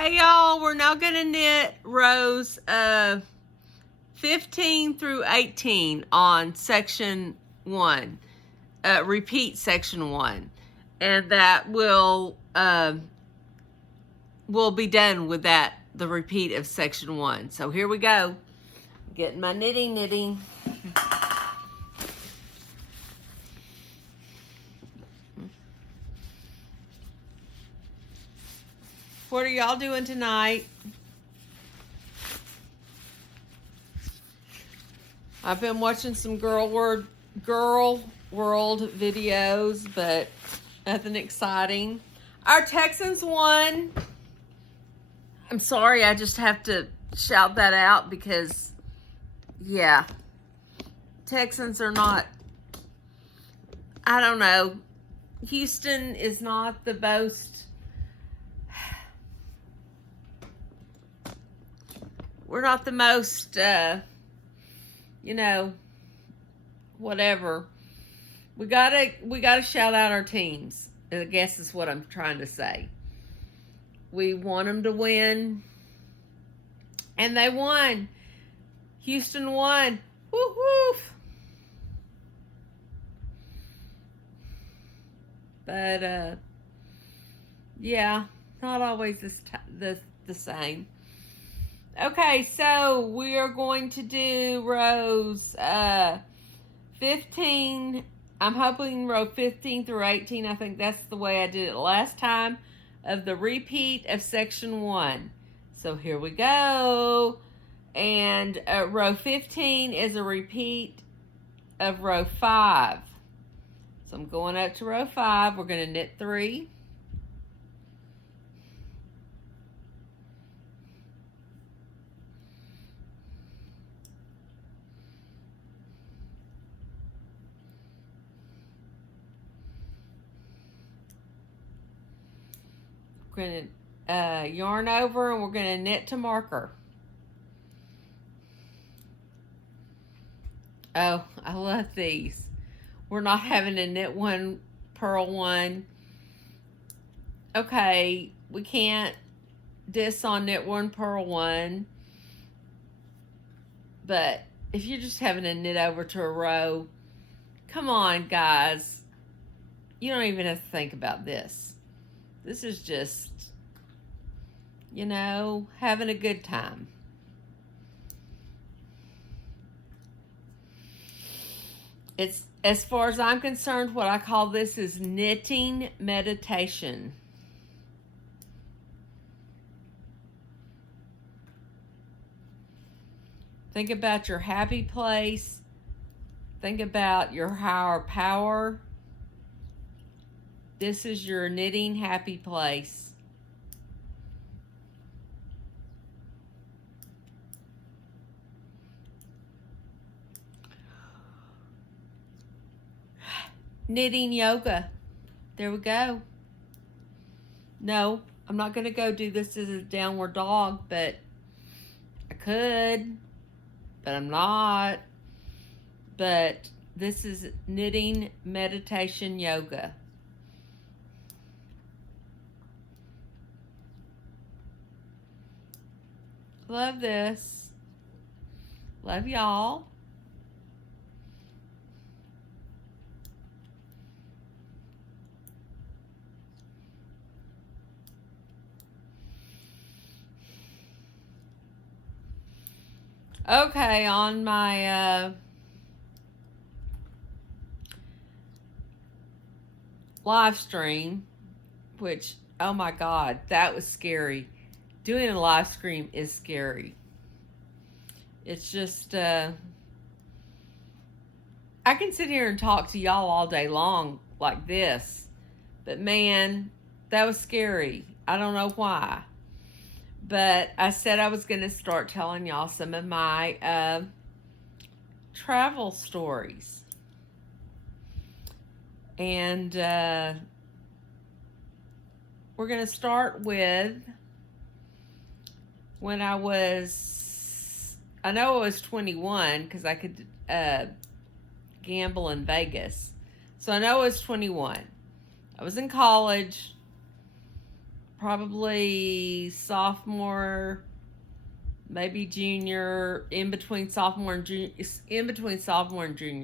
Hey y'all, we're now going to knit rows 15 through 18 on section 1. Repeat section 1. And that will we'll be done with that, the repeat of section 1. So here we go. Getting my knitting. What are y'all doing tonight? I've been watching some Girl World videos, but nothing exciting. Our Texans won. I'm sorry, I just have to shout that out because, yeah, Texans are not, I don't know. Houston is not the most, we're not the most, whatever. We gotta shout out our teams. I guess is what I'm trying to say. We want them to win, and they won. Houston won. Woo woo. But yeah, not always the same. Okay, so we are going to do rows 15. I'm hoping row 15 through 18. I think that's the way I did it last time, of the repeat of section 1. So here we go. And row 15 is a repeat of row 5. So I'm going up to row 5. We're going to knit 3. We're going to yarn over, and we're going to knit to marker. Oh, I love these. We're not having a knit 1, purl 1. Okay, we can't dis on knit 1, purl 1. But if you're just having a knit over to a row, come on, guys. You don't even have to think about this. This is just, having a good time. It's, as far as I'm concerned, what I call this is knitting meditation. Think about your happy place. Think about your higher power. This is your knitting happy place. Knitting yoga. There we go. No, I'm not going to go do this as a downward dog, but I could, but I'm not. But this is knitting meditation yoga. Love this. Love y'all. Okay, on my live stream, which, oh my God, that was scary. Doing a live stream is scary. It's just, I can sit here and talk to y'all all day long like this, but man, that was scary. I don't know why. But I said I was going to start telling y'all some of my travel stories. And we're going to start with when I know I was 21 because I could gamble in Vegas. So I know I was 21. I was in college. probably sophomore, maybe junior, in between sophomore and junior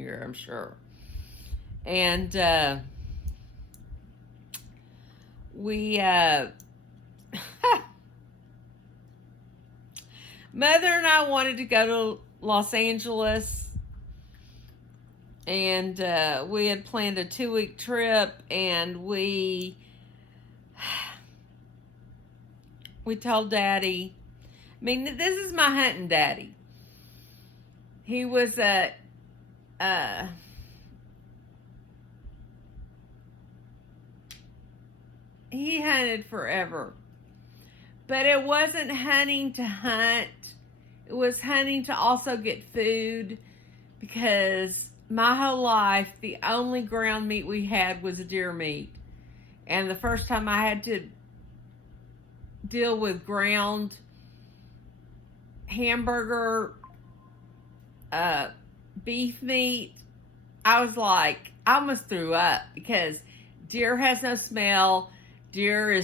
year, I'm sure. And we Mother and I wanted to go to Los Angeles, and we had planned a 2-week trip, and we told Daddy. I mean, this is my hunting daddy. He was he hunted forever, but it wasn't hunting to hunt. It was hunting to also get food, because my whole life, the only ground meat we had was deer meat. And the first time I had to deal with ground hamburger, beef meat, I was like, I almost threw up, because deer has no smell. Deer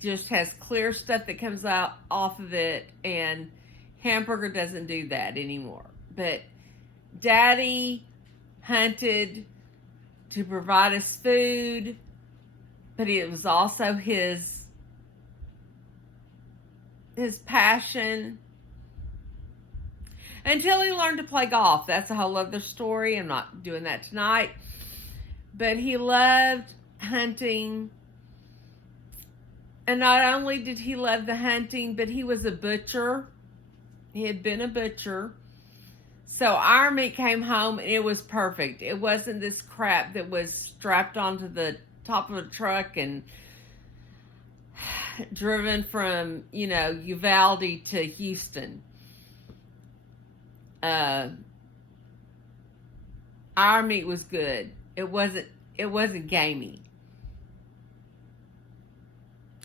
just has clear stuff that comes out off of it, and hamburger doesn't do that anymore. But Daddy hunted to provide us food, but it was also his passion, until he learned to play golf. That's a whole other story. I'm not doing that tonight. But he loved hunting. And not only did he love the hunting, but he was a butcher. He had been a butcher. So our meat came home, and it was perfect. It wasn't this crap that was strapped onto the top of a truck and driven from, Uvalde to Houston. Our meat was good. It wasn't gamey.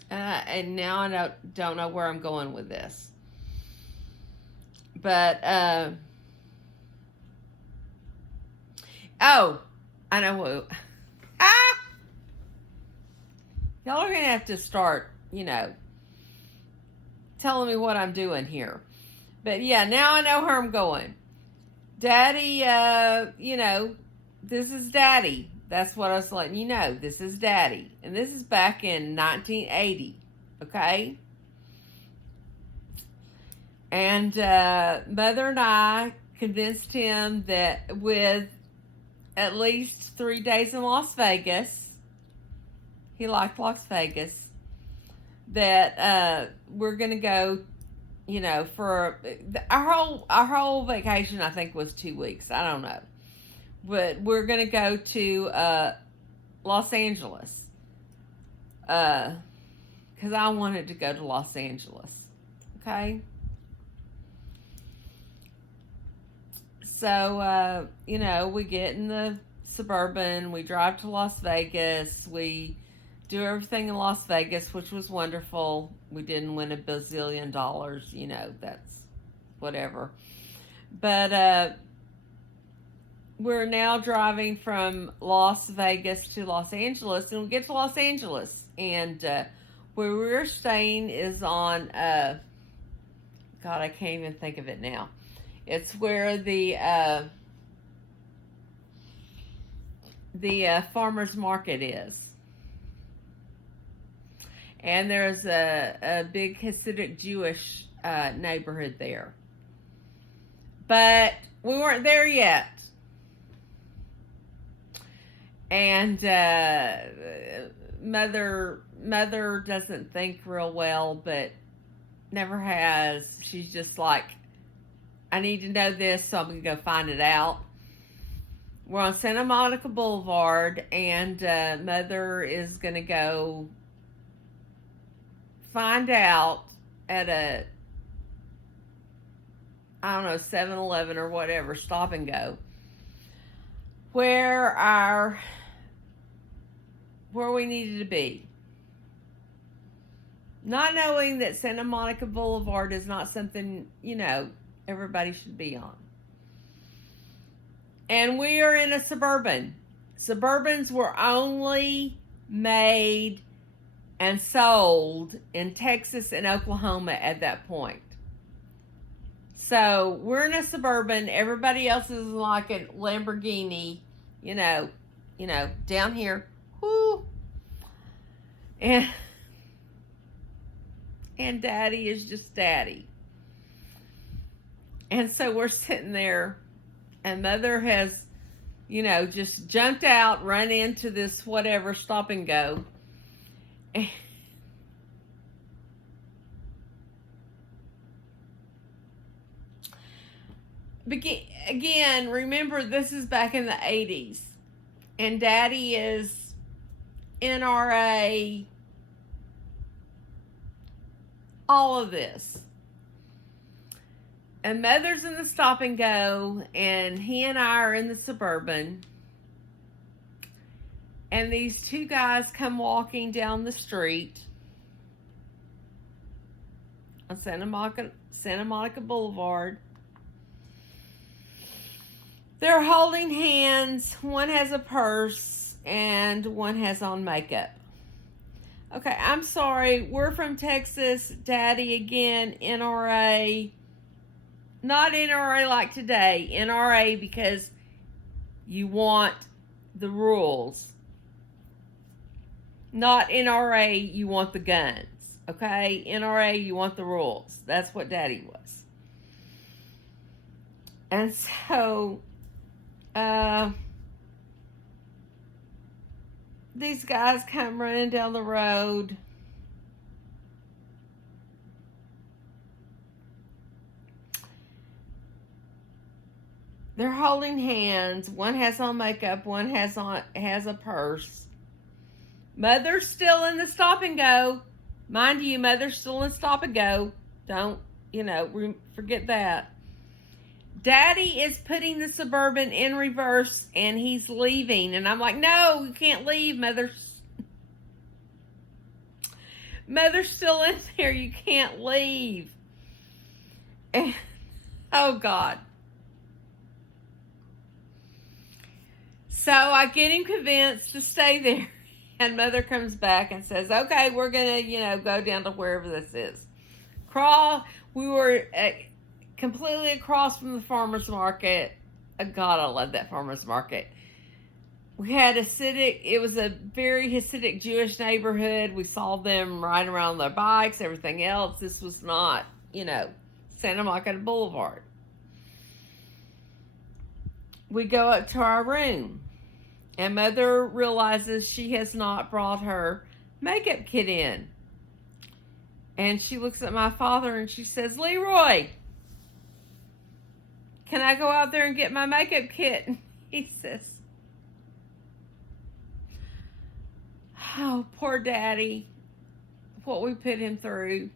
And now I don't know where I'm going with this. But, oh, I know who. Y'all are going to have to start, telling me what I'm doing here. But yeah, now I know where I'm going. Daddy, this is Daddy. That's what I was letting you know. This is Daddy. And this is back in 1980. Okay? And Mother and I convinced him that with at least 3 days in Las Vegas, he liked Las Vegas, that we're going to go, for our whole vacation, I think, was 2 weeks. I don't know. But we're going to go to Los Angeles, because I wanted to go to Los Angeles. Okay? So, we get in the Suburban, we drive to Las Vegas, we do everything in Las Vegas, which was wonderful. We didn't win $1 bazillion, that's whatever. But we're now driving from Las Vegas to Los Angeles, and we get to Los Angeles, and where we're staying is on, God, I can't even think of it now. It's where the farmer's market is. And there's a big Hasidic Jewish neighborhood there. But we weren't there yet. And mother doesn't think real well, but never has. She's just like, I need to know this, so I'm going to go find it out. We're on Santa Monica Boulevard, and Mother is going to go find out at a, 7-Eleven or whatever, stop and go, where we needed to be. Not knowing that Santa Monica Boulevard is not something, everybody should be on. And we are in a Suburban. Suburbans were only made and sold in Texas and Oklahoma at that point. So we're in a Suburban. Everybody else is like a Lamborghini, you know, down here. Whoo. And Daddy is just Daddy. And so we're sitting there, and Mother has, just jumped out, run into this whatever stop and go. Again, remember, this is back in the 80s, and Daddy is NRA, all of this. And Mother's in the stop and go, and he and I are in the Suburban. And these two guys come walking down the street on Santa Monica Boulevard. They're holding hands. One has a purse and one has on makeup. Okay, I'm sorry. We're from Texas. Daddy, again, NRA. Not NRA like today. NRA because you want the rules. Not NRA, you want the guns. Okay? NRA, you want the rules. That's what Daddy was. And so, these guys come running down the road. They're holding hands. One has on makeup. One has a purse. Mother's still in the stop and go. Mind you, Mother's still in stop and go. Don't, forget that. Daddy is putting the Suburban in reverse and he's leaving. And I'm like, no, you can't leave. Mother's still in there. You can't leave. And, oh, God. So I get him convinced to stay there. And Mother comes back and says, okay, we're going to, go down to wherever this is. We were completely across from the farmer's market. God, I love that farmer's market. We had it was a very Hasidic Jewish neighborhood. We saw them riding around their bikes, everything else. This was not, Santa Monica Boulevard. We go up to our room. And Mother realizes she has not brought her makeup kit in. And she looks at my father and she says, Leroy, can I go out there and get my makeup kit? And he says, oh, poor Daddy, what we put him through.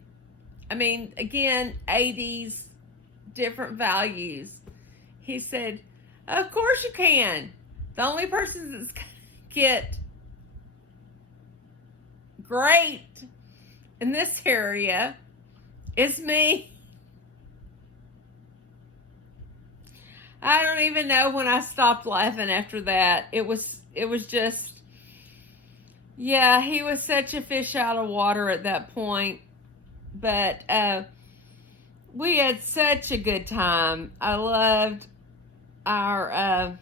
I mean, again, 80s, different values. He said, of course you can. The only person that's going to get great in this area is me. I don't even know when I stopped laughing after that. It was just, yeah, he was such a fish out of water at that point. But we had such a good time. I loved our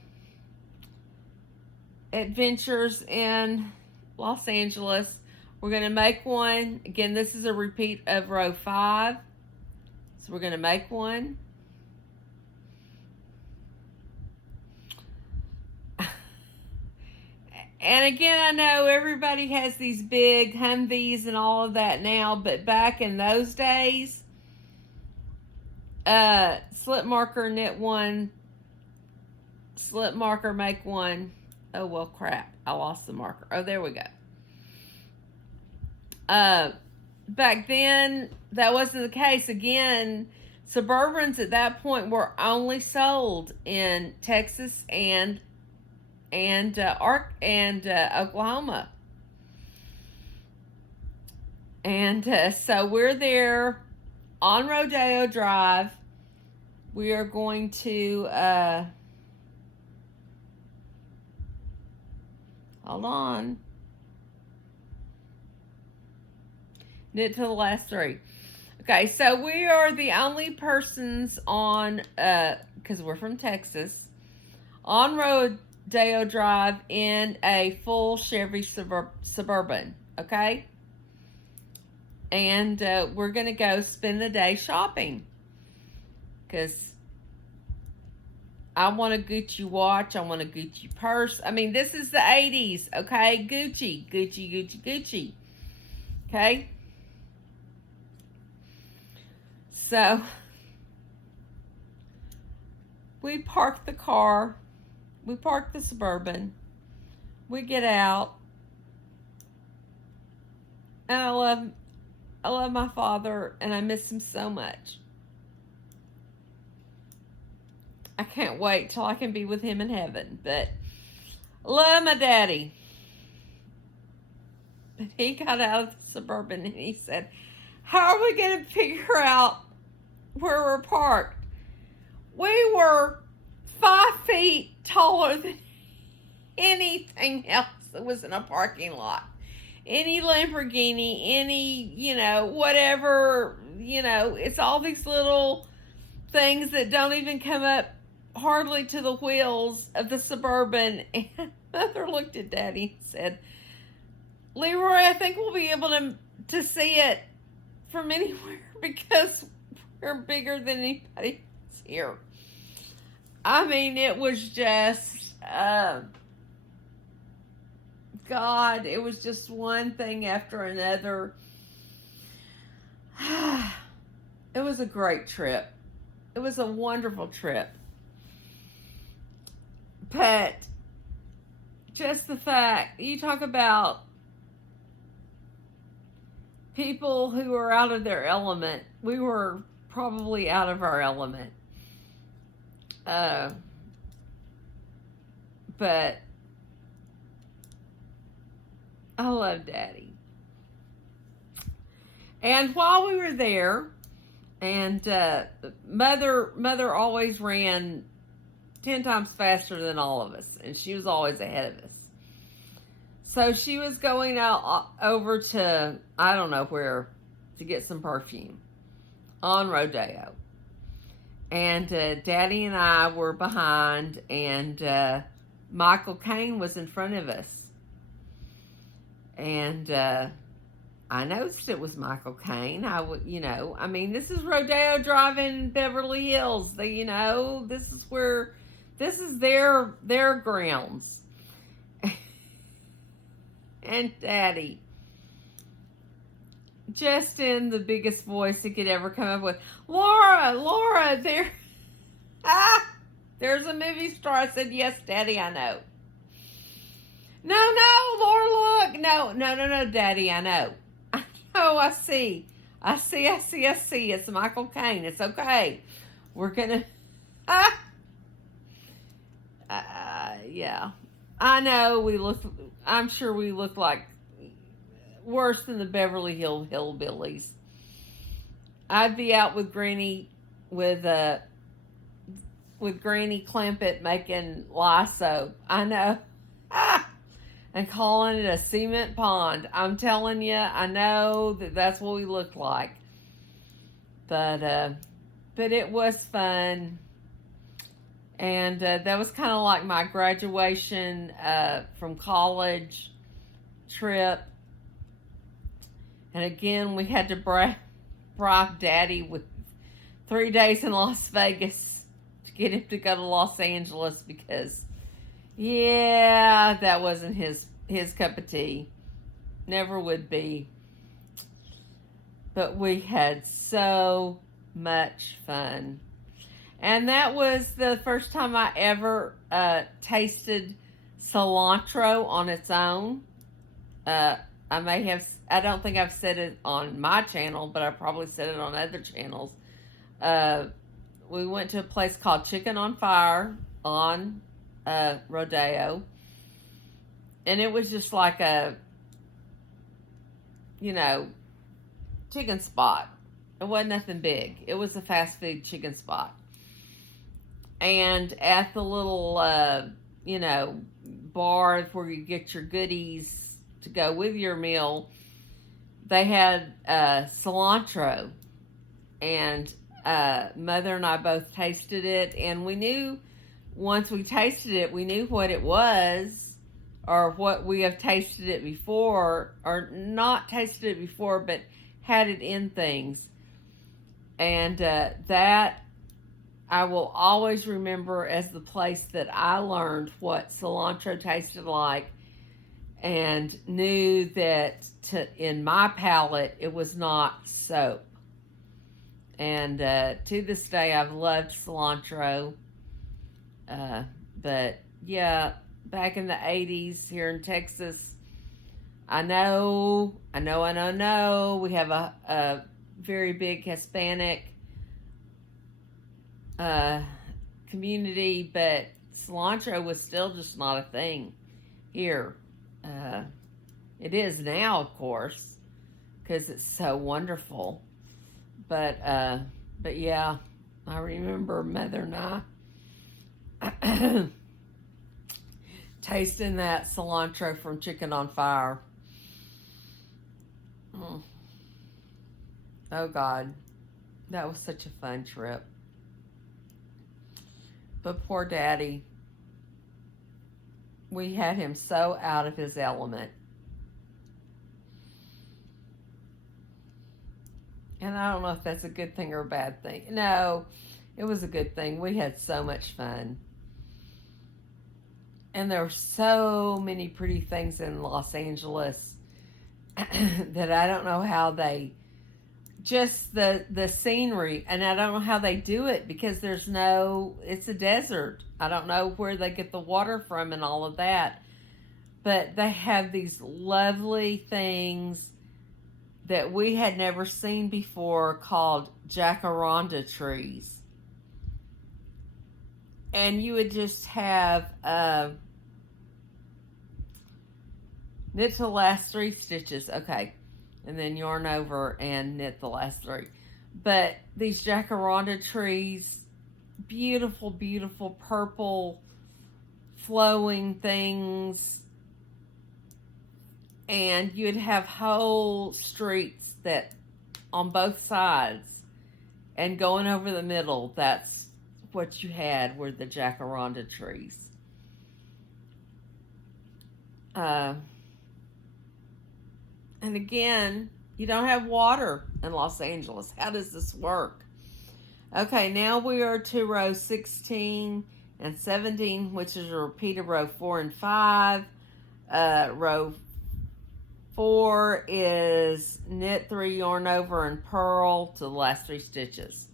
adventures in Los Angeles. We're going to make one. Again, this is a repeat of row 5. So we're going to make one. And again, I know everybody has these big Humvees and all of that now, but back in those days, slip marker, knit one, slip marker, make one. Oh, well, crap. I lost the marker. Oh, there we go. Back then, that wasn't the case. Again, Suburbans at that point were only sold in Texas and Oklahoma. And so we're there on Rodeo Drive. We are going to... hold on. Knit to the last 3. Okay, so we are the only persons on, because we're from Texas, on Rodeo Drive in a full Chevy Suburban, okay? And we're going to go spend the day shopping because I want a Gucci watch. I want a Gucci purse. I mean, this is the 80s, okay? Gucci, Gucci, Gucci, Gucci, okay? So, we park the car. We park the Suburban. We get out. And I love my father, and I miss him so much. I can't wait till I can be with him in heaven. But I love my daddy. But he got out of the Suburban and he said, how are we going to figure out where we're parked? We were 5 feet taller than anything else that was in a parking lot. Any Lamborghini, any, whatever, it's all these little things that don't even come up hardly to the wheels of the Suburban. And Mother looked at Daddy and said, Leroy, I think we'll be able to see it from anywhere because we're bigger than anybody else here. I mean, it was just, God, it was just one thing after another. It was a great trip. It was a wonderful trip. But just the fact, you talk about people who are out of their element. We were probably out of our element. But I love Daddy. And while we were there, and Mother always ran 10 times faster than all of us, and she was always ahead of us. So she was going out over to, I don't know where, to get some perfume on Rodeo. And Daddy and I were behind, and Michael Caine was in front of us. And I noticed it was Michael Caine. I mean, this is Rodeo Drive in Beverly Hills. This is their grounds. And Daddy, just in the biggest voice he could ever come up with, Laura, there's a movie star. I said, yes, Daddy, I know. No, Laura, look. No, Daddy, I know. I know, I see. It's Michael Caine. It's okay. We're gonna, yeah. I know I'm sure we look like worse than the Beverly Hills hillbillies. I'd be out with Granny, with Granny Clampett making lye soap. I know. And calling it a cement pond. I'm telling you, I know that's what we look like. But it was fun. And that was kind of like my graduation from college trip. And again, we had to bribe Daddy with 3 days in Las Vegas to get him to go to Los Angeles because, yeah, that wasn't his cup of tea. Never would be. But we had so much fun. And that was the first time I ever tasted cilantro on its own. I don't think I've said it on my channel, but I probably said it on other channels. We went to a place called Chicken on Fire on Rodeo. And it was just like a, chicken spot. It wasn't nothing big. It was a fast food chicken spot. And at the little, bar where you get your goodies to go with your meal, they had cilantro, and Mother and I both tasted it, and we knew once we tasted it, we knew what it was, or what we have tasted it before, or not tasted it before, but had it in things. And that I will always remember as the place that I learned what cilantro tasted like, and knew that in my palate it was not soap. And to this day, I've loved cilantro. But yeah, back in the 80s here in Texas, I know, we have a very big Hispanic community, but cilantro was still just not a thing here. It is now, of course, because it's so wonderful. But yeah, I remember Mother and I tasting that cilantro from Chicken on Fire. Oh God, that was such a fun trip. But poor Daddy, we had him so out of his element. And I don't know if that's a good thing or a bad thing. No, it was a good thing. We had so much fun. And there were so many pretty things in Los Angeles that I don't know how they, just the scenery, and I don't know how they do it, because it's a desert. I don't know where they get the water from and all of that. But they have these lovely things that we had never seen before called jacaranda trees. And you would just have knit to the last 3 stitches. Okay. And then yarn over and knit the last 3. But these jacaranda trees, beautiful, beautiful purple flowing things. And you'd have whole streets that on both sides, and going over the middle, that's what you had were the jacaranda trees. And again, you don't have water in Los Angeles. How does this work? Okay, now we are to row 16 and 17, which is a repeat of row 4 and 5. Row 4 is knit 3, yarn over, and purl to the last 3 stitches.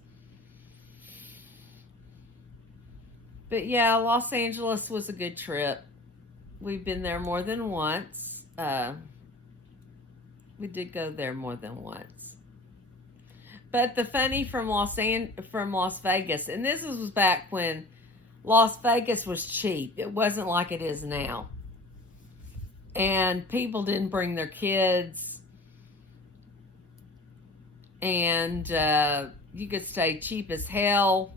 But yeah, Los Angeles was a good trip. We've been there more than once. We did go there more than once. But the funny from Las Vegas, and this was back when Las Vegas was cheap. It wasn't like it is now. And people didn't bring their kids. And you could stay cheap as hell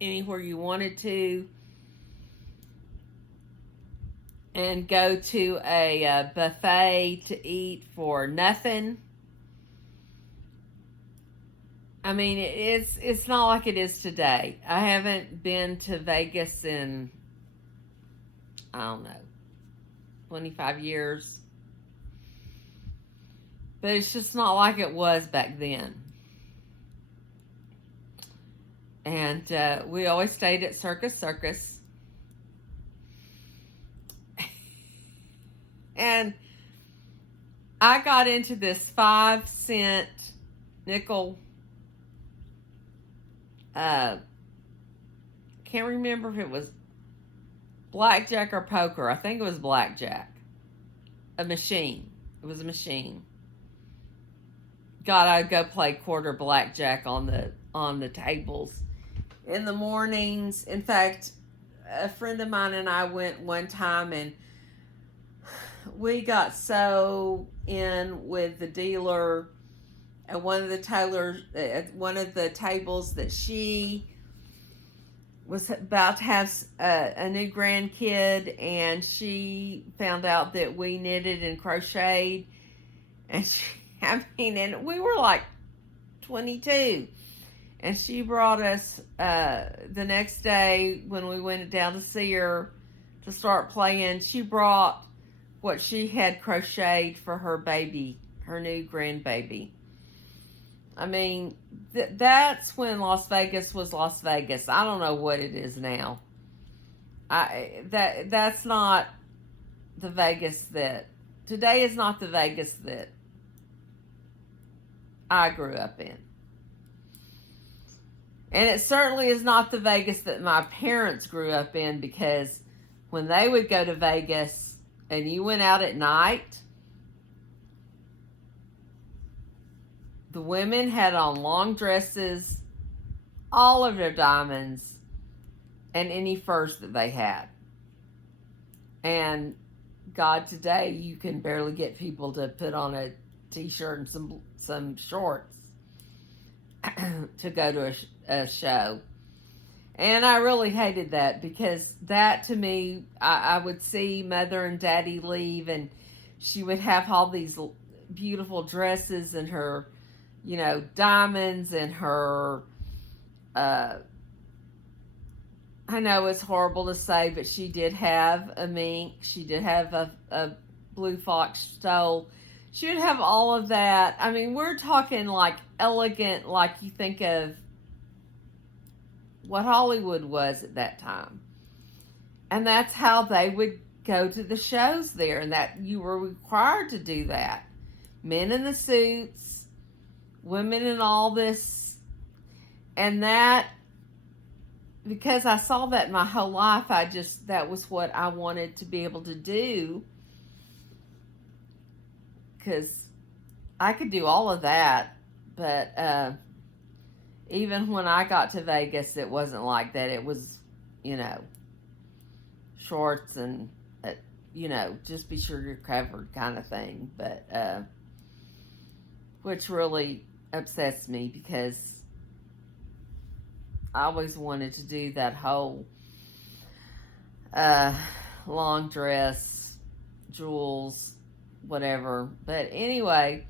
anywhere you wanted to. And go to a buffet to eat for nothing. I mean, it's not like it is today. I haven't been to Vegas in, I don't know, 25 years. But it's just not like it was back then. And we always stayed at Circus Circus. And I got into this 5-cent nickel. Can't remember if it was blackjack or poker. I think it was blackjack. A machine. It was a machine. God, I'd go play quarter blackjack on the tables in the mornings. In fact, a friend of mine and I went one time, and we got so in with the dealer at one of the tables that she was about to have a new grandkid, and she found out that we knitted and crocheted, And and we were like 22. And she brought us the next day when we went down to see her to start playing. She brought what she had crocheted for her baby, her new grandbaby. I mean, that's when Las Vegas was Las Vegas. I don't know what it is now. That's not the Vegas that today is not the Vegas that I grew up in. And it certainly is not the Vegas that my parents grew up in, because when they would go to Vegas and you went out at night, the women had on long dresses, all of their diamonds, and any furs that they had. And God, today you can barely get people to put on a t-shirt and some shorts to go to a show. And I really hated that, because that to me, I would see Mother and Daddy leave, and she would have all these beautiful dresses and her, diamonds and her, I know it's horrible to say, but she did have a mink. She did have a blue fox stole. She would have all of that. I mean, we're talking like elegant, like you think of what Hollywood was at that time. And that's how they would go to the shows there, and that you were required to do that. Men in the suits, women in all this, and that, because I saw that my whole life, that was what I wanted to be able to do, because I could do all of that, but even when I got to Vegas, it wasn't like that. It was, shorts and, just be sure you're covered kind of thing, but, which really upsets me, because I always wanted to do that whole long dress, jewels, whatever. But anyway,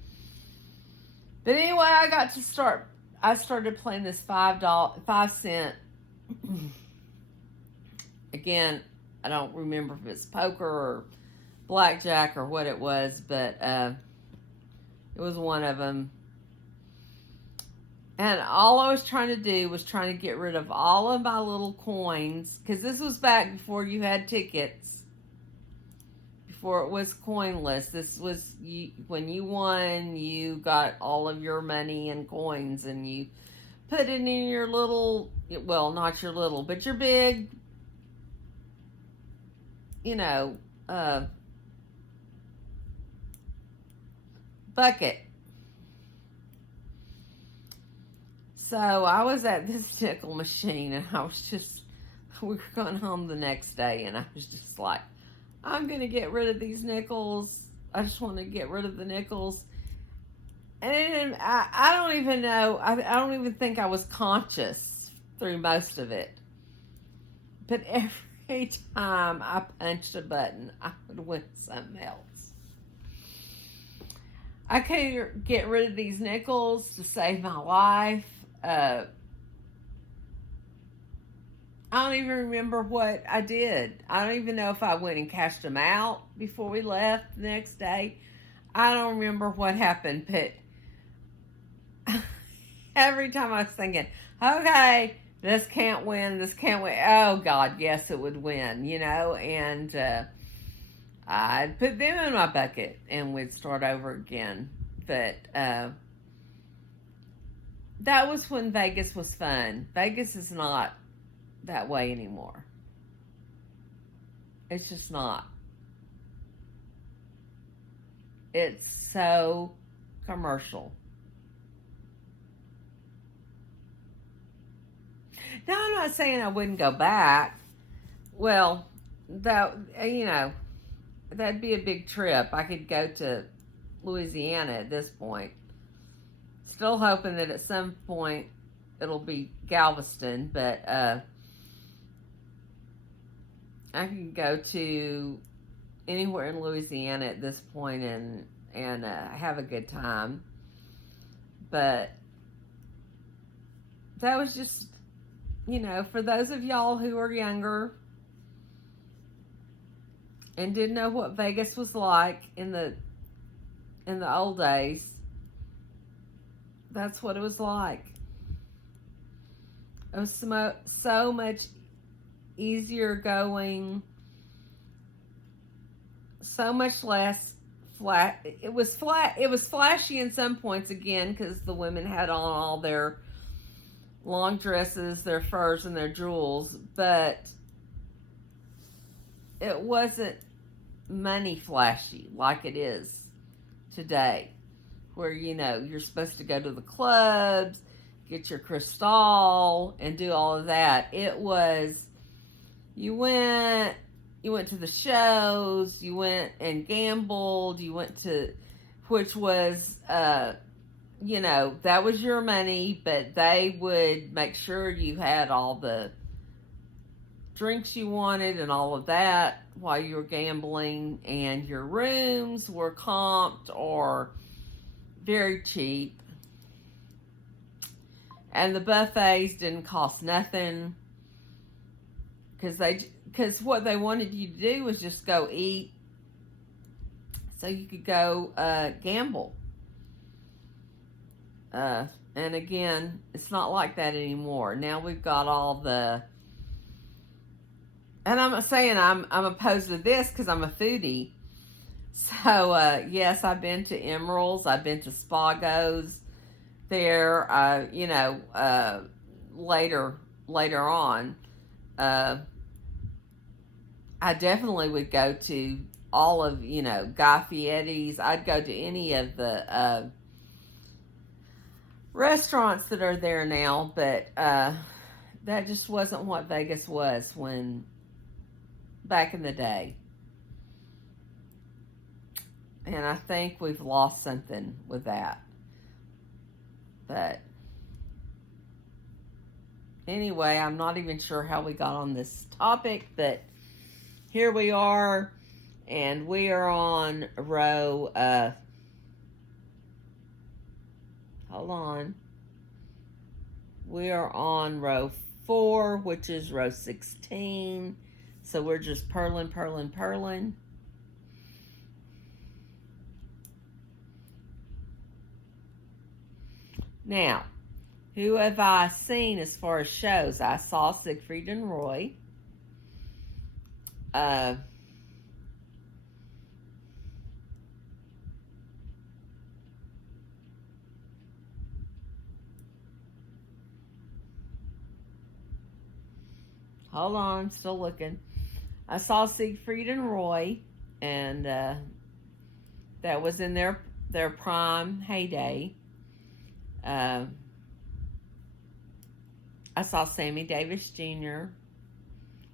I started playing this $5 again, I don't remember if it's poker or blackjack or what it was, but it was one of them. And all I was trying to do was trying to get rid of all of my little coins, because this was back before you had tickets, before it was coinless. This was, when you won, you got all of your money and coins, and you put it in your little, well, not your little, but your big, bucket. So I was at this nickel machine, and we were going home the next day, and I was just like, I'm going to get rid of these nickels. I just want to get rid of the nickels. And I don't even know, I don't even think I was conscious through most of it. But every time I punched a button, I would win something else. I couldn't get rid of these nickels to save my life. I don't even remember what I did. I don't even know if I went and cashed them out before we left the next day. I don't remember what happened, but every time I was thinking, okay, this can't win. Oh, God, yes, it would win, and I'd put them in my bucket and we'd start over again. But that was when Vegas was fun. Vegas is not that way anymore. It's just not. It's so commercial. Now, I'm not saying I wouldn't go back. Well, that'd be a big trip. I could go to Louisiana at this point. Still hoping that at some point it'll be Galveston, but I can go to anywhere in Louisiana at this point and have a good time. But that was just, for those of y'all who are younger and didn't know what Vegas was like in the old days, that's what it was like. It was so much easier going, so much less flat. It was flashy in some points, again, because the women had on all their long dresses, their furs, and their jewels, but it wasn't money flashy like it is today, where you're supposed to go to the clubs, get your crystal, and do all of that. It was, you went to the shows, you went and gambled, you went to, which was, that was your money, but they would make sure you had all the drinks you wanted and all of that while you were gambling, and your rooms were comped or very cheap, and the buffets didn't cost nothing, because what they wanted you to do was just go eat so you could go gamble. And again, it's not like that anymore. Now we've got all the, and I'm not saying I'm opposed to this because I'm a foodie. So yes, I've been to Emerald's, I've been to Spago's there. Later on, I definitely would go to all of Guy Fieri's. I'd go to any of the restaurants that are there now, but that just wasn't what Vegas was when back in the day. And I think we've lost something with that. But anyway, I'm not even sure how we got on this topic, but here we are, and we are on row, hold on. We are on row 4, which is row 16. So we're just purling. Now, who have I seen as far as shows? I saw Siegfried and Roy. Hold on, still looking. I saw Siegfried and Roy, and that was in their prime heyday. I saw Sammy Davis Jr.,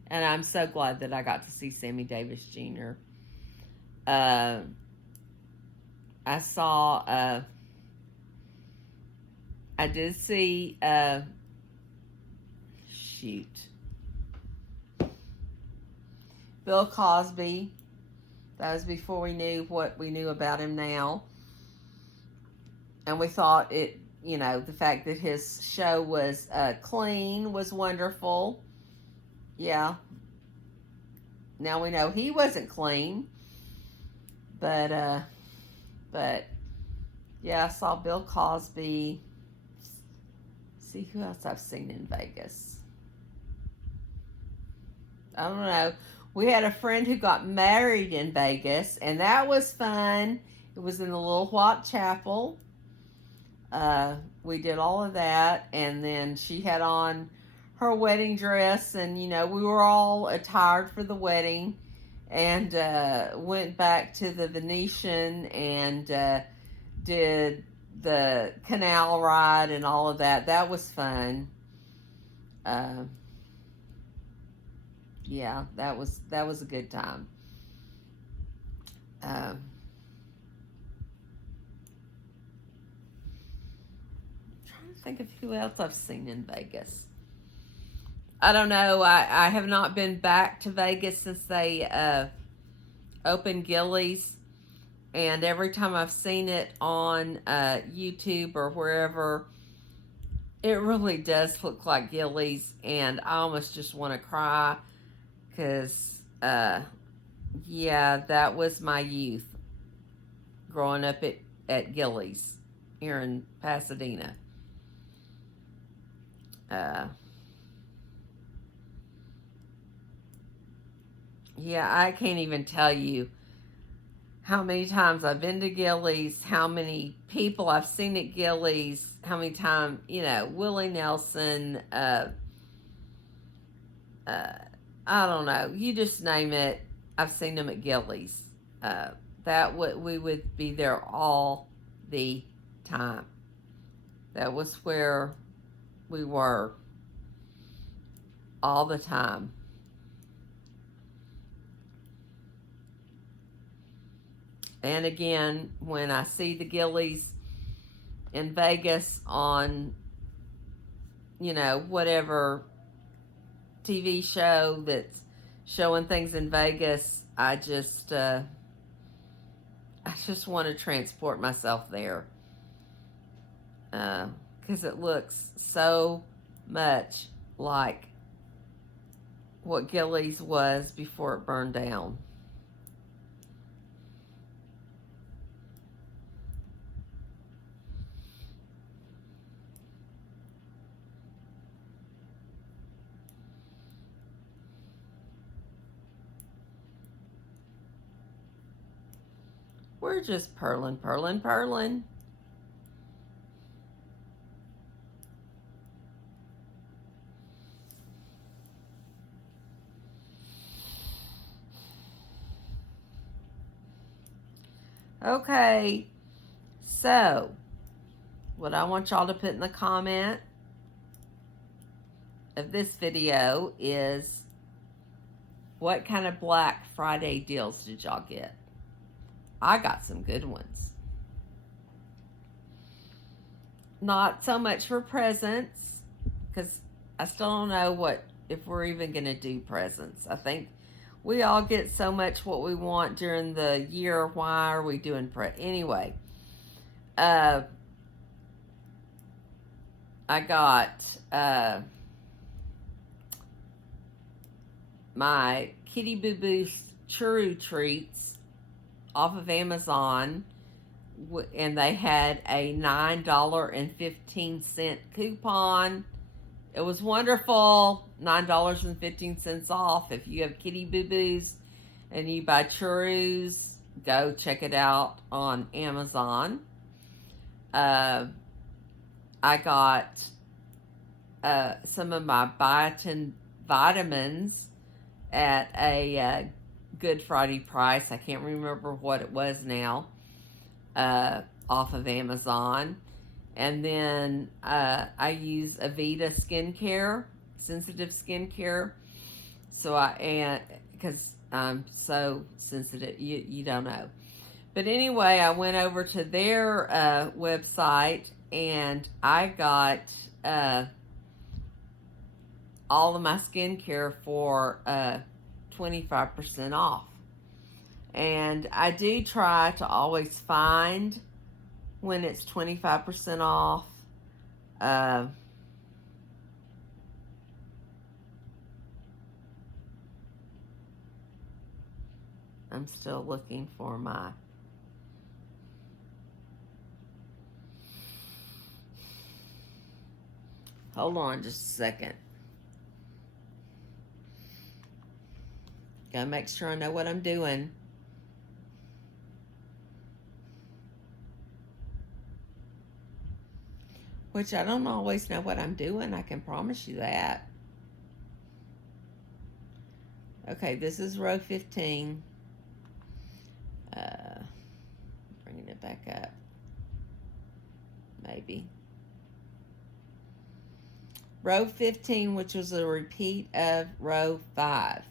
and I'm so glad that I got to see Sammy Davis Jr. I did see, Bill Cosby. That was before we knew what we knew about him now. And we thought the fact that his show was clean was wonderful. Yeah. Now we know he wasn't clean. But yeah, I saw Bill Cosby. See who else I've seen in Vegas. I don't know. We had a friend who got married in Vegas, and that was fun. It was in the Little White Chapel. We did all of that, and then she had on her wedding dress, and we were all attired for the wedding, and went back to the Venetian and did the canal ride and all of that. That was fun. Yeah, that was a good time. Trying to think of who else I've seen in Vegas. I don't know. I have not been back to Vegas since they opened Gilley's. And every time I've seen it on YouTube or wherever, it really does look like Gillies, and I almost just want to cry because, yeah, that was my youth growing up at Gillies here in Pasadena. Yeah, I can't even tell you how many times I've been to Gillies, how many people I've seen at Gillies, how many times, Willie Nelson, uh, I don't know, you just name it, I've seen them at Gillies. We would be there all the time. That was where we were all the time. And again, when I see the Gillies in Vegas on, whatever TV show that's showing things in Vegas, I just want to transport myself there. Because it looks so much like what Gillies was before it burned down. We're just purling, purling, purling. Okay, so what I want y'all to put in the comment of this video is, what kind of Black Friday deals did y'all get? I got some good ones. Not so much for presents, because I still don't know if we're even going to do presents. I think we all get so much what we want during the year. Why are we doing anyway? I got my Kitty Boo Boo Churu treats off of Amazon, and they had a $9.15 coupon. It was wonderful. $9.15 off. If you have Kitty Boo Boos and you buy churros, go check it out on Amazon. I got some of my biotin vitamins at a Good Friday price. I can't remember what it was now, off of Amazon. And then I use Aveda skincare, sensitive skincare. Because I'm so sensitive, you don't know. But anyway, I went over to their website, and I got all of my skincare for 25% off. And I do try to always find when it's 25% off. I'm still looking for my hold on just a second. Gotta make sure I know what I'm doing. Which I don't always know what I'm doing, I can promise you that. Okay, this is row 15. Bringing it back up. Maybe. Row 15, which was a repeat of row 5.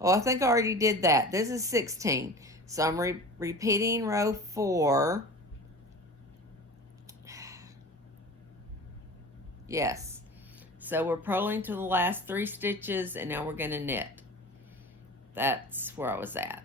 Oh, I think I already did that. This is 16. So I'm repeating row 4. Yes. So we're purling to the last 3 stitches, and now we're going to knit. That's where I was at.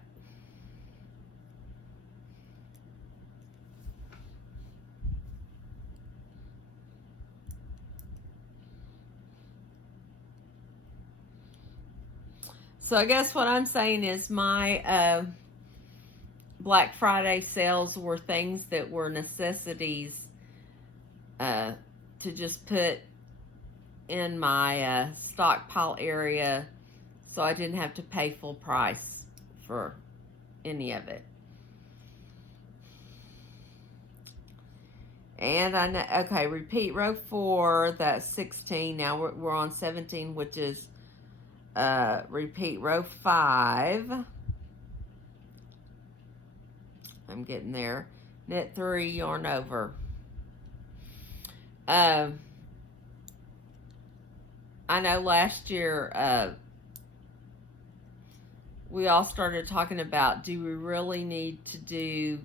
So I guess what I'm saying is my Black Friday sales were things that were necessities to just put in my stockpile area, so I didn't have to pay full price for any of it. And I know, okay, repeat row 4, that's 16. Now we're on 17, which is repeat row 5. I'm getting there. Knit 3, yarn over. I know last year we all started talking about, do we really need to do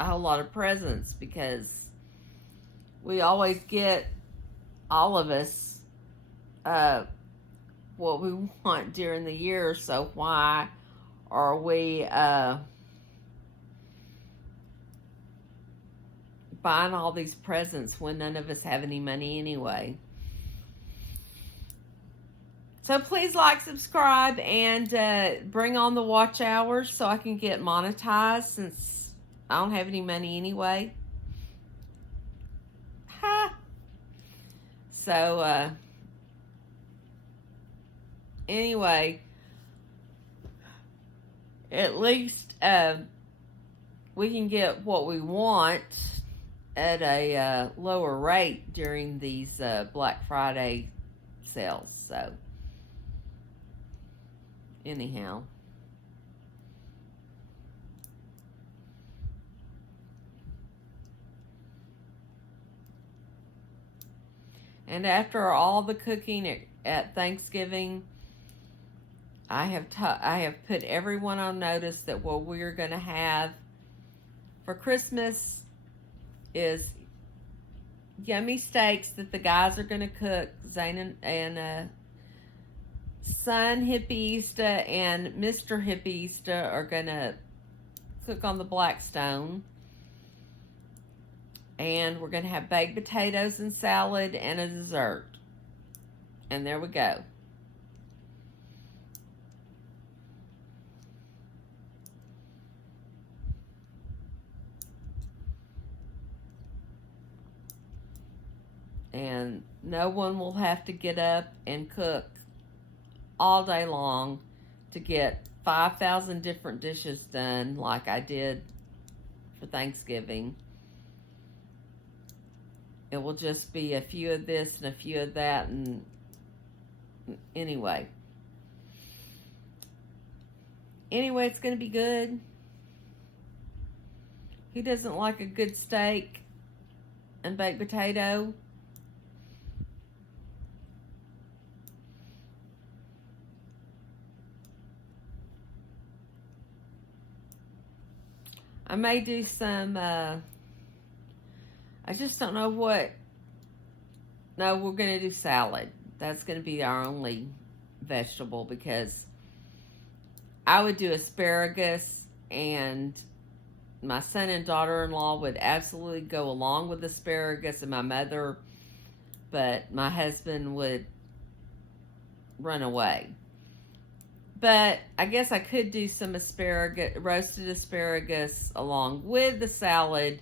a whole lot of presents, because we always get, all of us, what we want during the year, so why are we buying all these presents when none of us have any money anyway? So please like, subscribe, and bring on the watch hours so I can get monetized, since I don't have any money anyway. Ha! So, anyway, at least we can get what we want at a lower rate during these Black Friday sales. So, anyhow. And after all the cooking at Thanksgiving, I have put everyone on notice that what we're going to have for Christmas is yummy steaks that the guys are going to cook. Zane and son Hippieista and Mr. Hippieista are going to cook on the Blackstone. And we're going to have baked potatoes and salad and a dessert. And there we go. And no one will have to get up and cook all day long to get 5,000 different dishes done like I did for Thanksgiving. It will just be a few of this and a few of that, and anyway. Anyway, it's going to be good. Who doesn't like a good steak and baked potato? I may do some, I just don't know what. No, we're going to do salad. That's going to be our only vegetable, because I would do asparagus, and my son and daughter-in-law would absolutely go along with asparagus, and my mother, but my husband would run away. But I guess I could do some asparagus, roasted asparagus along with the salad.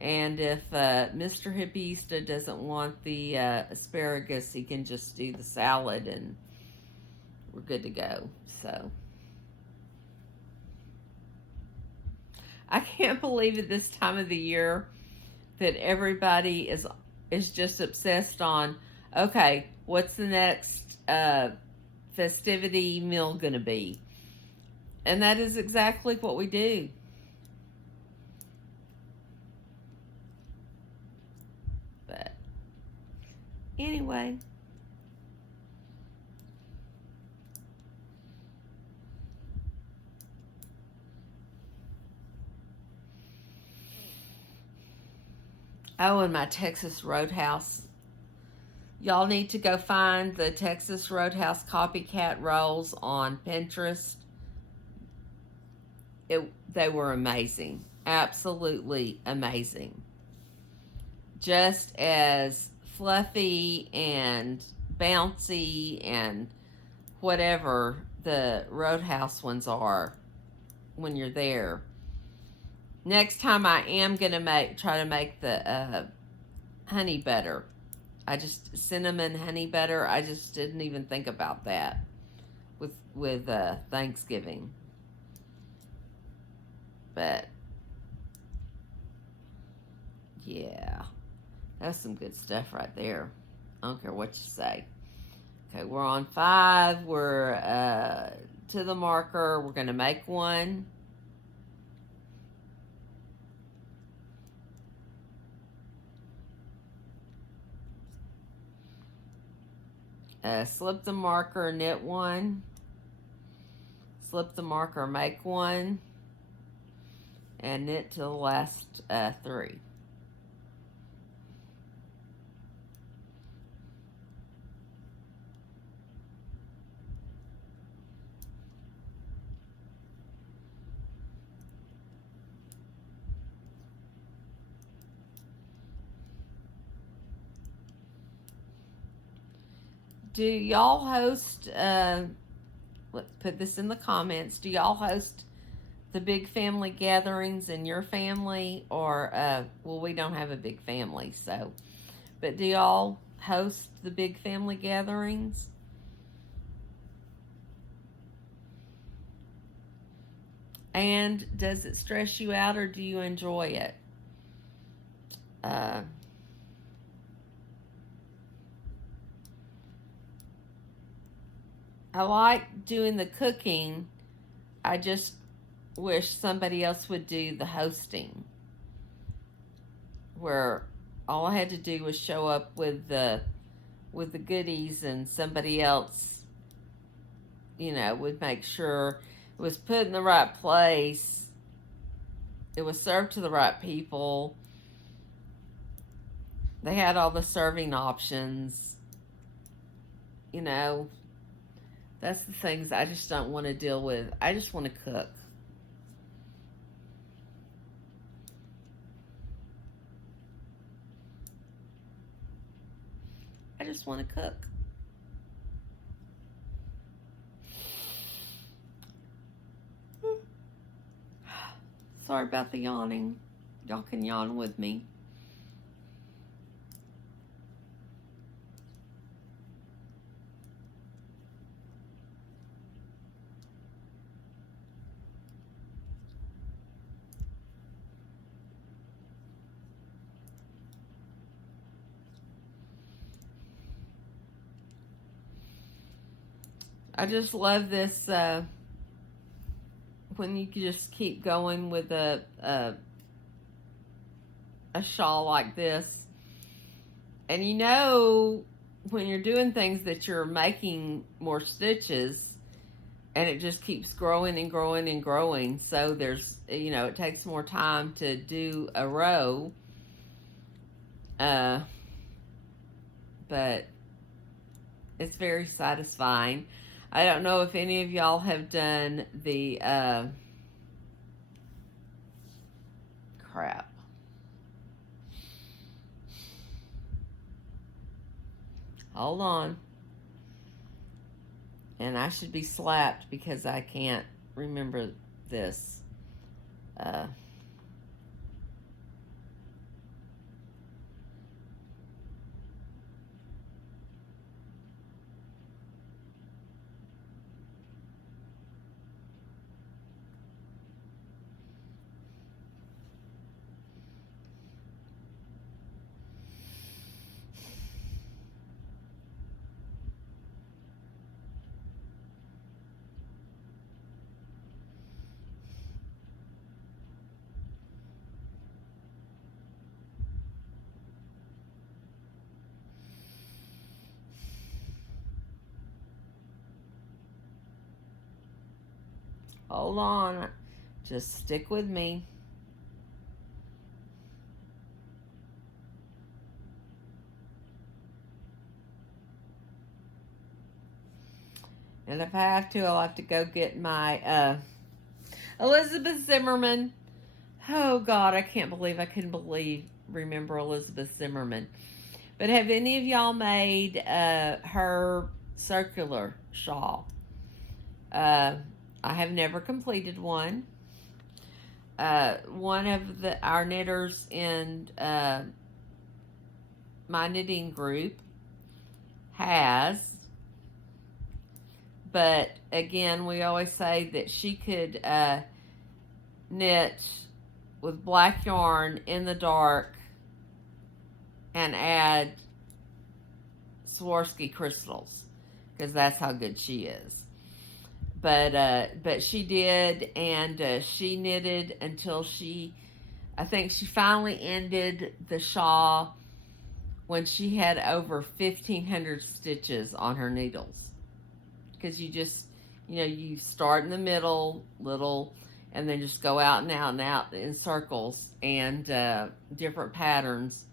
And if Mr. Hippieista doesn't want the asparagus, he can just do the salad, and we're good to go. So I can't believe at this time of the year that everybody is just obsessed on, okay, what's the next festivity meal going to be? And that is exactly what we do. But anyway. Oh, and my Texas Roadhouse Y'all need to go find the Texas Roadhouse copycat rolls on Pinterest. They were amazing. Absolutely amazing. Just as fluffy and bouncy and whatever the Roadhouse ones are when you're there. Next time I am going to try to make the honey butter. Cinnamon honey butter. I just didn't even think about that with Thanksgiving. But yeah, that's some good stuff right there. I don't care what you say. Okay, we're on 5. We're to the marker. We're going to make one. Slip the marker, knit one. Slip the marker, make one. And knit to the last 3. Do y'all host, let's put this in the comments, do y'all host the big family gatherings in your family? Or, well, we don't have a big family, so, but do y'all host the big family gatherings? And does it stress you out, or do you enjoy it? I like doing the cooking. I just wish somebody else would do the hosting, where all I had to do was show up with the goodies, and somebody else, would make sure it was put in the right place, it was served to the right people, they had all the serving options. That's the things I just don't want to deal with. I just want to cook. I just want to cook. Sorry about the yawning. Y'all can yawn with me. I just love this when you can just keep going with a shawl like this. And when you're doing things that you're making more stitches, and it just keeps growing and growing and growing. So there's, it takes more time to do a row. But it's very satisfying. I don't know if any of y'all have done the crap. Hold on. And I should be slapped because I can't remember this. Hold on. Just stick with me. And if I have to, I'll have to go get my Elizabeth Zimmerman. Oh God, I can't believe I couldn't remember Elizabeth Zimmerman. But have any of y'all made her circular shawl? I have never completed one. One of our knitters in my knitting group has, but again, we always say that she could knit with black yarn in the dark and add Swarovski crystals, because that's how good she is. But she did, and she knitted until I think she finally ended the shawl when she had over 1,500 stitches on her needles. Because you start in the middle, little, and then just go out and out and out in circles and different patterns.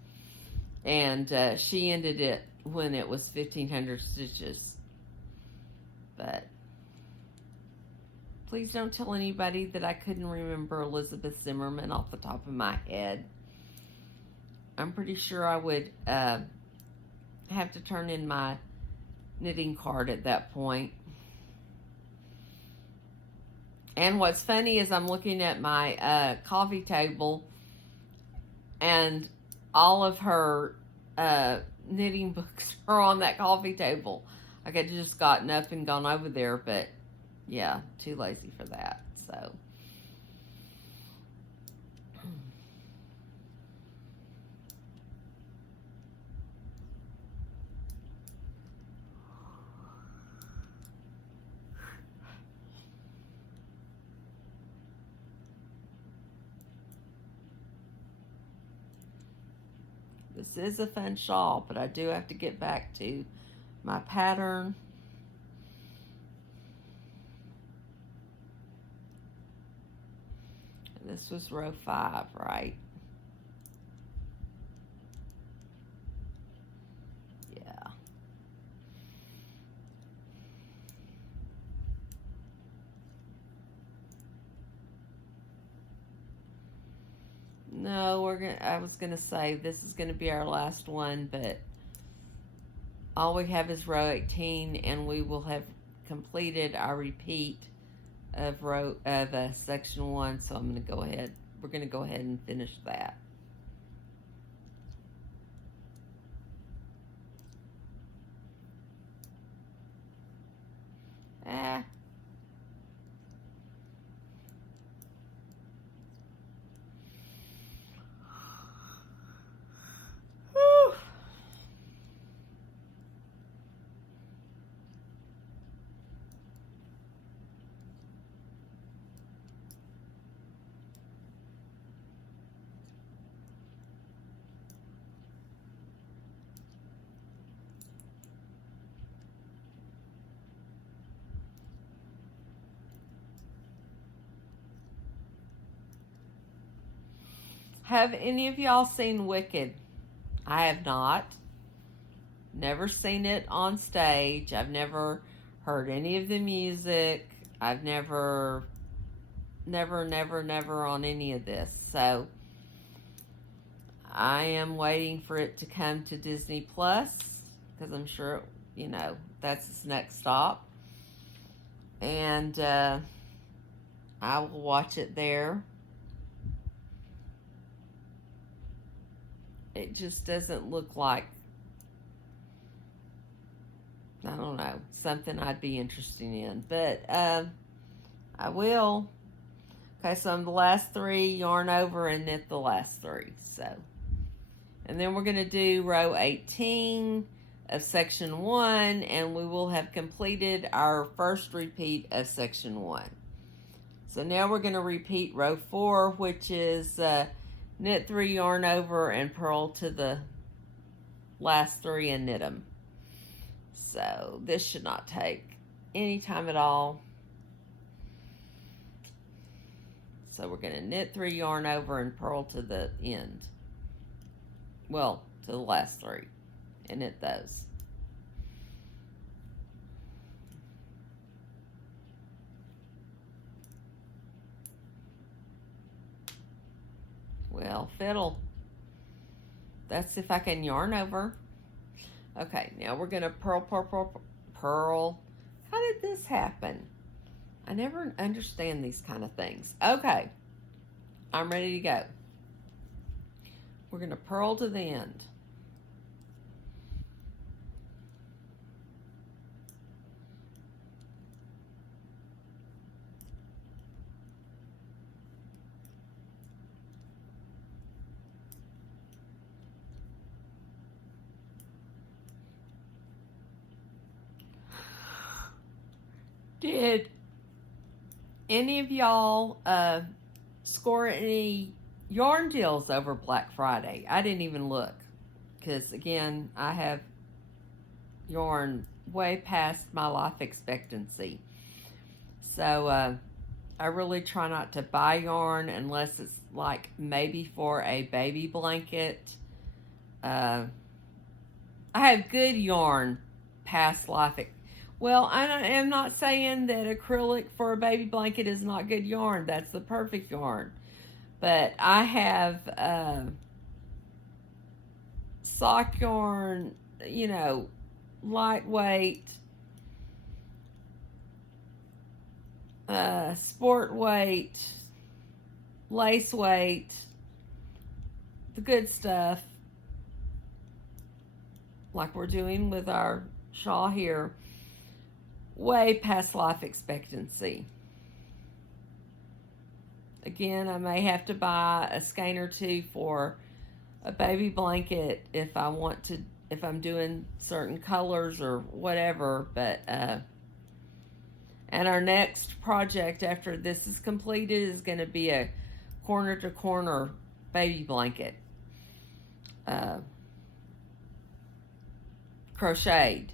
And she ended it when it was 1,500 stitches. But please don't tell anybody that I couldn't remember Elizabeth Zimmerman off the top of my head. I'm pretty sure I would have to turn in my knitting card at that point. And what's funny is I'm looking at my coffee table, and all of her knitting books are on that coffee table. I could have just gotten up and gone over there, but yeah, too lazy for that. So this is a fun shawl, but I do have to get back to my pattern. This was row 5, right? Yeah. No, I was gonna say this is gonna be our last one, but all we have is row 18, and we will have completed our repeat of section 1. So I'm gonna go ahead. We're gonna go ahead and finish that. Ah. Whew. Have any of y'all seen Wicked? I have not. Never seen it on stage. I've never heard any of the music. I've never on any of this. So I am waiting for it to come to Disney Plus, because I'm sure, that's its next stop. And I will watch it there. It just doesn't look like, I don't know, something I'd be interested in. But I will. Okay, so I'm the last 3, yarn over and knit the last 3. So, and then we're going to do row 18 of section 1, and we will have completed our first repeat of section 1. So now we're going to repeat row 4, which is knit 3, yarn over, and purl to the last 3 and knit them. So this should not take any time at all. So we're going to knit 3, yarn over, and purl to the end. Well, to the last 3, and knit those. Don't fiddle. That's if I can yarn over. Okay, now we're going to purl. How did this happen? I never understand these kind of things. Okay, I'm ready to go. We're going to purl to the end. Did any of y'all score any yarn deals over Black Friday? I didn't even look because, again, I have yarn way past my life expectancy. So I really try not to buy yarn unless it's like maybe for a baby blanket. I have good yarn past life. Well, I am not saying that acrylic for a baby blanket is not good yarn. That's the perfect yarn. But I have sock yarn, lightweight, sport weight, lace weight, the good stuff, like we're doing with our shawl here, way past life expectancy. Again, I may have to buy a skein or two for a baby blanket if I want to, if I'm doing certain colors or whatever. But and our next project after this is completed is going to be a corner to corner baby blanket, crocheted.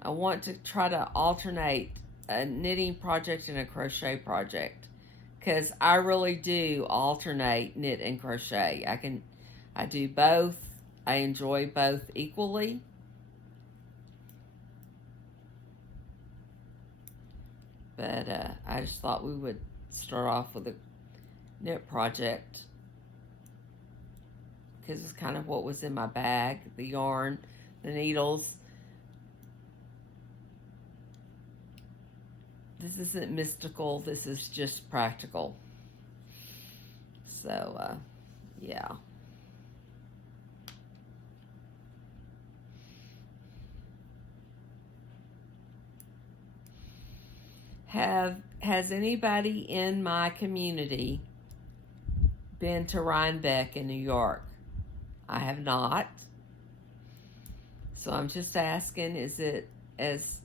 I want to try to alternate a knitting project and a crochet project because I really do alternate knit and crochet. I do both. I enjoy both equally. But I just thought we would start off with a knit project because it's kind of what was in my bag, the yarn, the needles. This isn't mystical, this is just practical. So, yeah. Has anybody in my community been to Rhinebeck in New York? I have not. So I'm just asking, is it as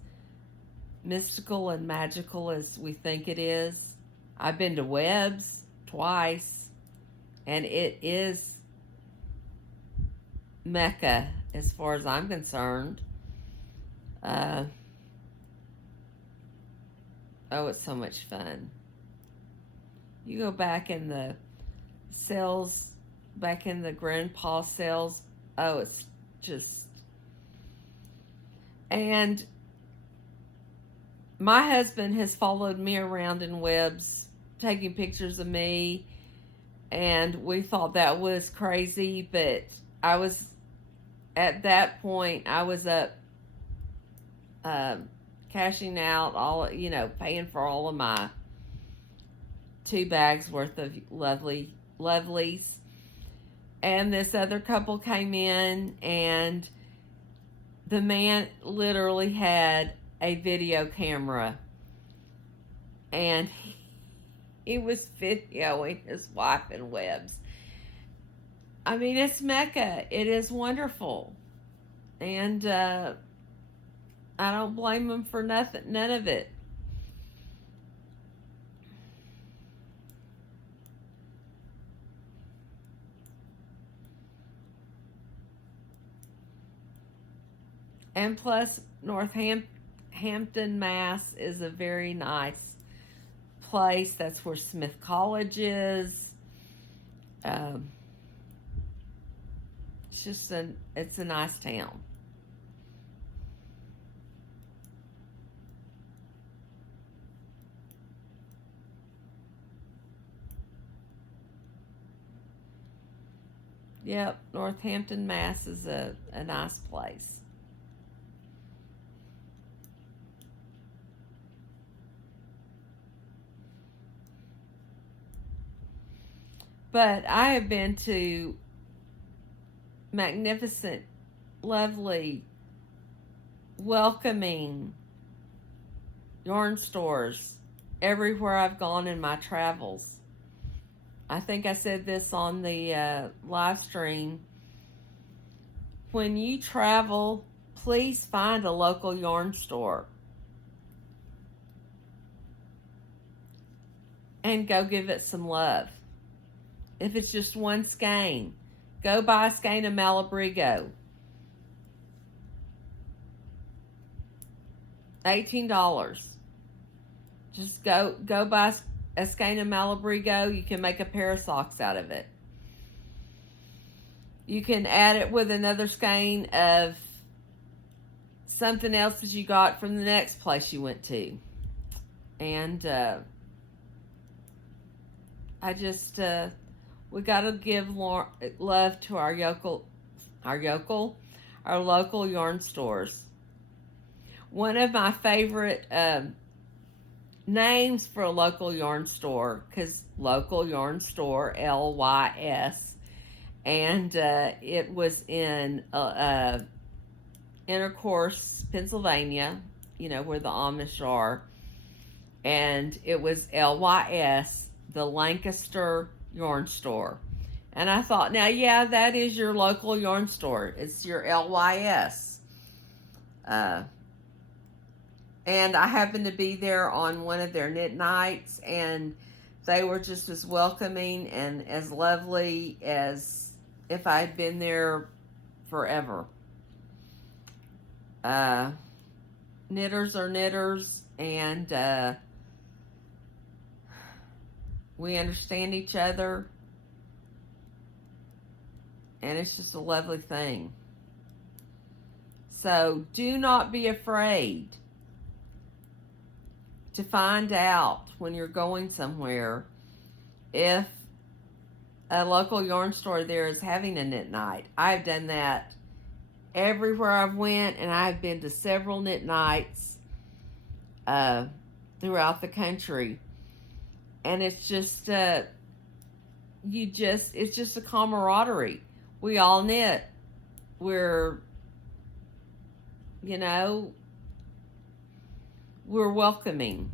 mystical and magical as we think it is? I've been to Webb's twice, and it is Mecca as far as I'm concerned. Oh, it's so much fun. You go back in the sales, back in the grandpa sales. Oh, it's just... And my husband has followed me around in Webb's, taking pictures of me, and we thought that was crazy, but I was, at that point, I was up cashing out all, paying for all of my 2 bags worth of lovelies. And this other couple came in, and the man literally had a video camera, and he was videoing his wife in Webb's. I mean, it's Mecca. It is wonderful. And I don't blame him for nothing, none of it. And plus, Northampton, Mass is a very nice place. That's where Smith College is. It's a nice town. Yep, Northampton, Mass is a nice place. But I have been to magnificent, lovely, welcoming yarn stores everywhere I've gone in my travels. I think I said this on the live stream. When you travel, please find a local yarn store and go give it some love. If it's just one skein, go buy a skein of Malabrigo. $18. Just go buy a skein of Malabrigo. You can make a pair of socks out of it. You can add it with another skein of something else that you got from the next place you went to. And I just we got to give love to our local yarn stores. One of my favorite names for a local yarn store, because local yarn store, LYS, and it was in Intercourse, Pennsylvania, where the Amish are, and it was LYS, the Lancaster Yarn Store. And I thought, now, yeah, that is your local yarn store. It's your LYS. And I happened to be there on one of their knit nights, and they were just as welcoming and as lovely as if I had been there forever. Knitters are knitters, and we understand each other, and it's just a lovely thing. So do not be afraid to find out when you're going somewhere if a local yarn store there is having a knit night. I've done that everywhere I've went, and I've been to several knit nights throughout the country. And it's just it's just a camaraderie. We all knit. We're welcoming.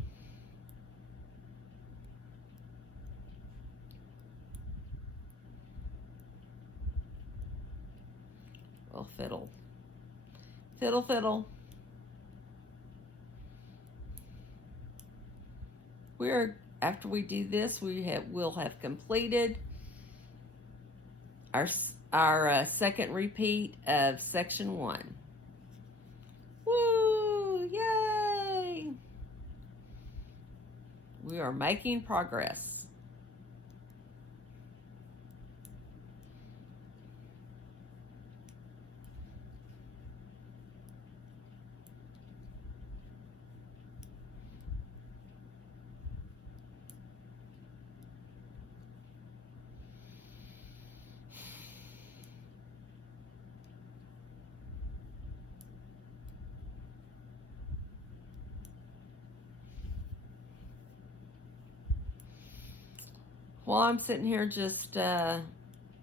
Well, fiddle. Fiddle, fiddle. After we do this, we'll have completed our second repeat of section 1. Woo! Yay! We are making progress. While I'm sitting here just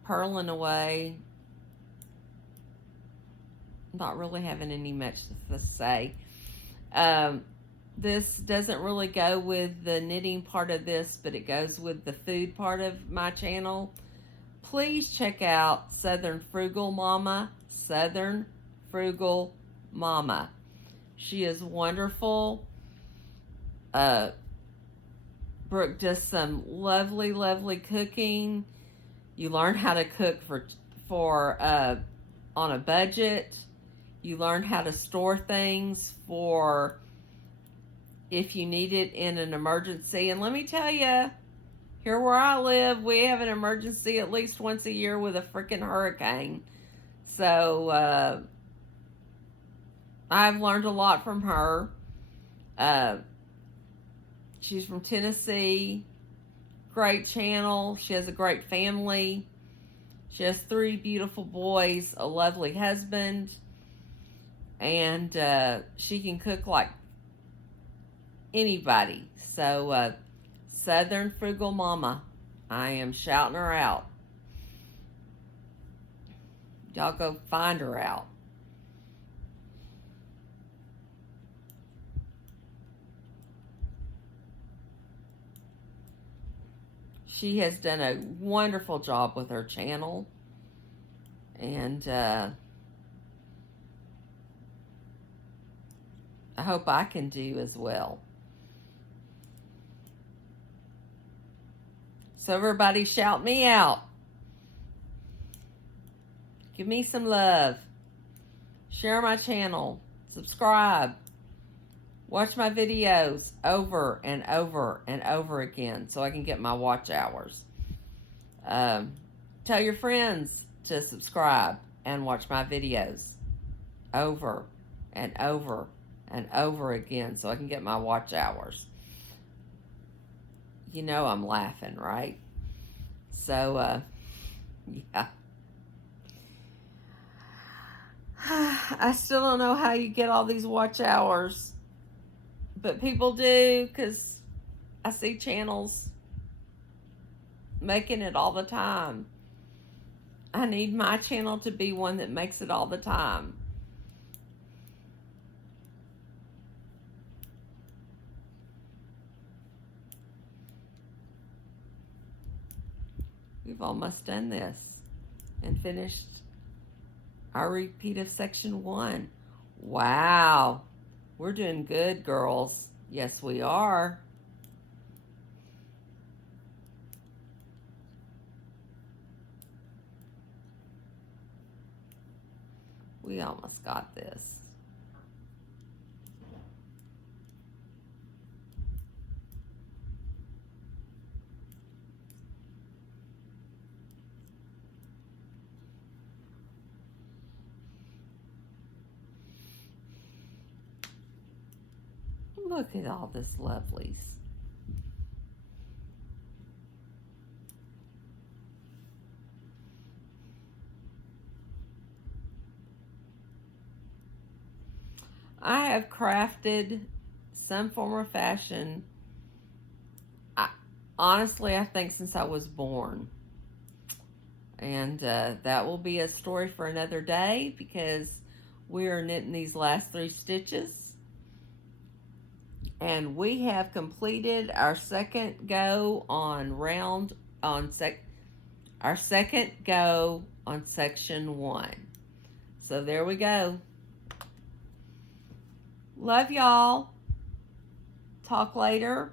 purling away, not really having any much to say. This doesn't really go with the knitting part of this, but it goes with the food part of my channel. Please check out Southern Frugal Mama. Southern Frugal Mama. She is wonderful. Brooke does some lovely, lovely cooking. You learn how to cook for on a budget. You learn how to store things for if you need it in an emergency. And let me tell you, here where I live, we have an emergency at least once a year with a freaking hurricane. So I've learned a lot from her. She's from Tennessee. Great channel. She has a great family. She has 3 beautiful boys, a lovely husband, and she can cook like anybody. So, Southern Frugal Mama, I am shouting her out. Y'all go find her out. She has done a wonderful job with her channel. And I hope I can do as well. So everybody shout me out. Give me some love. Share my channel. Subscribe. Watch my videos over and over and over again so I can get my watch hours. Tell your friends to subscribe and watch my videos over and over and over again so I can get my watch hours. You know I'm laughing, right? So, yeah. I still don't know how you get all these watch hours. But people do, because I see channels making it all the time. I need my channel to be one that makes it all the time. We've almost done this and finished our repeat of section 1. Wow. We're doing good, girls. Yes, we are. We almost got this. Look at all this lovelies. I have crafted some form or fashion, honestly, I think since I was born. And that will be a story for another day because we are knitting these last 3 stitches. And we have completed our second go on section 1. So there we go. Love y'all. Talk later.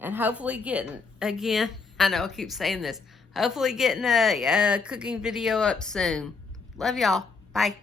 And hopefully getting, again, I know I keep saying this, hopefully getting a cooking video up soon. Love y'all. Bye.